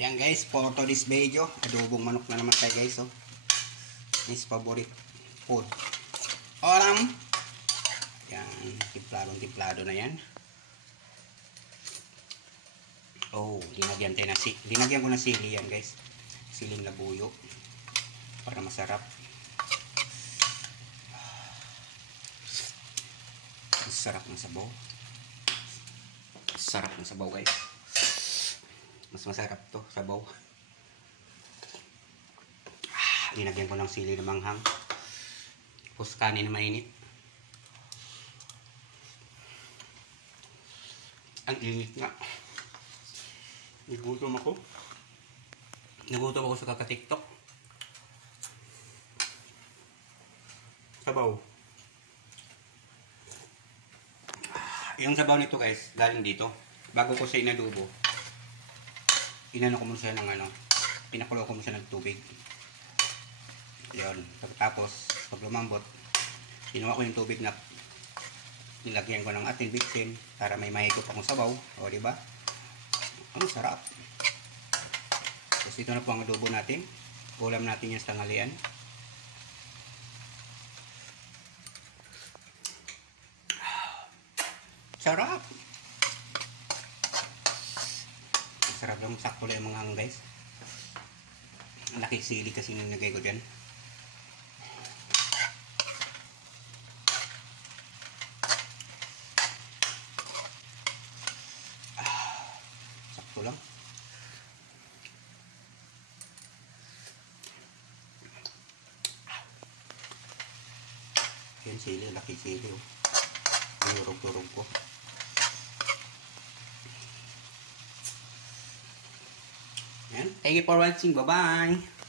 Yan guys, for today's video, adobong manok na naman tayo guys. Oh. His favorite food. Oram. Yan, timplado na yan. Oh, linagyan ko ng sili yan guys. Siling labuyo para masarap. Sarap ng sabaw. Sarap ng sabaw guys. Mas masarap to sabaw. Linagyan ko ng sili na manghang. Tapos kanin na mainit. Ang init nga. Nagutom ako sa kaka-TikTok. Sabaw. Yung sabaw nito guys, galing dito. Bago ko siya inadubo, inano ko muna siya ng pinakulo ko muna siya ng tubig. Yun. Tapos, pag lumambot, kinuha ko yung tubig na nilagyan ko ng ating bitsin para may mahigop akong sabaw. O, diba? Ang sarap. Tapos ito na po ang adobo natin. Ulam natin yung tanghalian. Sarap! Sarap lang. Sakto lang yung mga hang guys. Ang laki sili kasi nilagay ko dyan. Sakto lang. Yan sili. Laki sili. Oh. Turog-turog ko. Thank you for watching. Bye-bye.